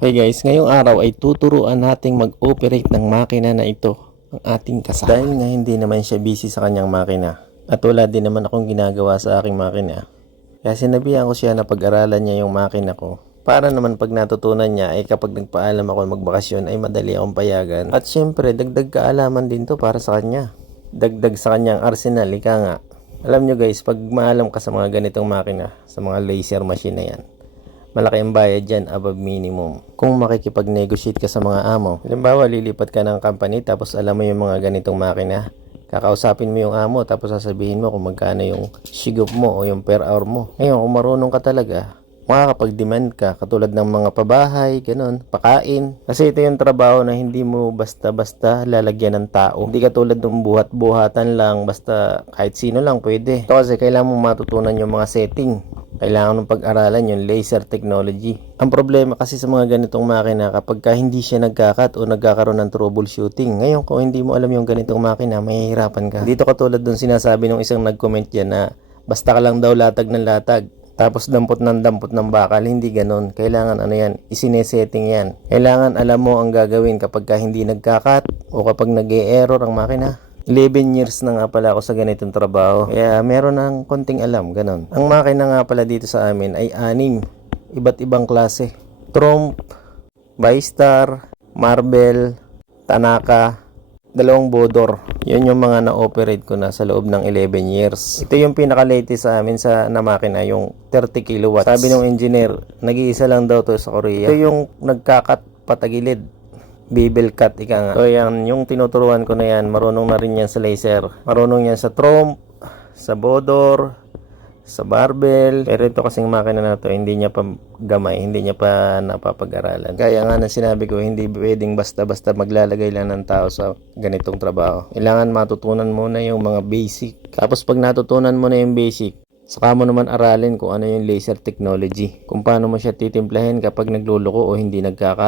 Hey guys, ngayong araw ay tuturuan nating mag-operate ng makina na ito, ang ating kasama. Dahil nga hindi naman siya busy sa kanyang makina at wala din naman akong ginagawa sa aking makina, kaya sinabihan ko siya na pag-aralan niya yung makina ko. Para naman pag natutunan niya ay kapag nagpaalam ako magbakasyon ay madali akong payagan. At syempre dagdag kaalaman din to para sa kanya. Dagdag sa kanyang arsenal, ika nga. Alam nyo guys, pag maalam ka sa mga ganitong makina, sa mga laser machine na yan, malaki ang bayad dyan above minimum. Kung makikipag-negotiate ka sa mga amo. Halimbawa, lilipat ka ng company tapos alam mo yung mga ganitong makina. Kakausapin mo yung amo tapos sasabihin mo kung magkano yung shigop mo o yung per hour mo. Ngayon, kung marunong ka talaga, makakapag-demand ka katulad ng mga pabahay, ganun, pakain. Kasi ito yung trabaho na hindi mo basta-basta lalagyan ng tao. Hindi katulad ng buhat-buhatan lang, basta kahit sino lang pwede. Ito kasi kailangan mo matutunan yung mga setting. Kailangan mong pag-aralan yung laser technology. Ang problema kasi sa mga ganitong makina kapag hindi siya nagkakat o nagkakaroon ng troubleshooting. Ngayon kung hindi mo alam yung ganitong makina, mahihirapan ka. Dito katulad dun sinasabi ng isang nag-comment dyan na basta ka lang daw latag ng latag. Tapos dampot ng bakal, hindi ganon. Kailangan ano yan, isinesetting yan. Kailangan alam mo ang gagawin kapag hindi nagkakat o kapag nag-e-error ang makina. 11 years na nga pala ako sa ganitong trabaho. Kaya meron ng konting alam, ganon. Ang makina nga pala dito sa amin ay 6. Iba't ibang klase. Trump, Bystar, Marvel, Tanaka, 2 Bodor. Yun yung mga na-operate ko na sa loob ng 11 years. Ito yung pinaka-latest sa amin na makina, yung 30 kilowatts. Sabi ng engineer, nag-iisa lang daw to sa Korea. Ito yung nagkakat patagilid. Bevel cut, ika nga. So yan, yung tinuturuan ko na yan, marunong na rin yan sa laser. Marunong yan sa Trump, sa Bodor, sa barbell. Pero ito kasing makina na to, hindi niya pa gamay, hindi niya pa napapag-aralan. Kaya nga na sinabi ko, hindi pwedeng basta-basta maglalagay lang ng tao sa ganitong trabaho. Kailangan matutunan muna yung mga basic. Tapos pag natutunan mo na yung basic, saka mo naman aralin kung ano yung laser technology. Kung paano mo siya titimplahin kapag nagluluko o hindi nagkaka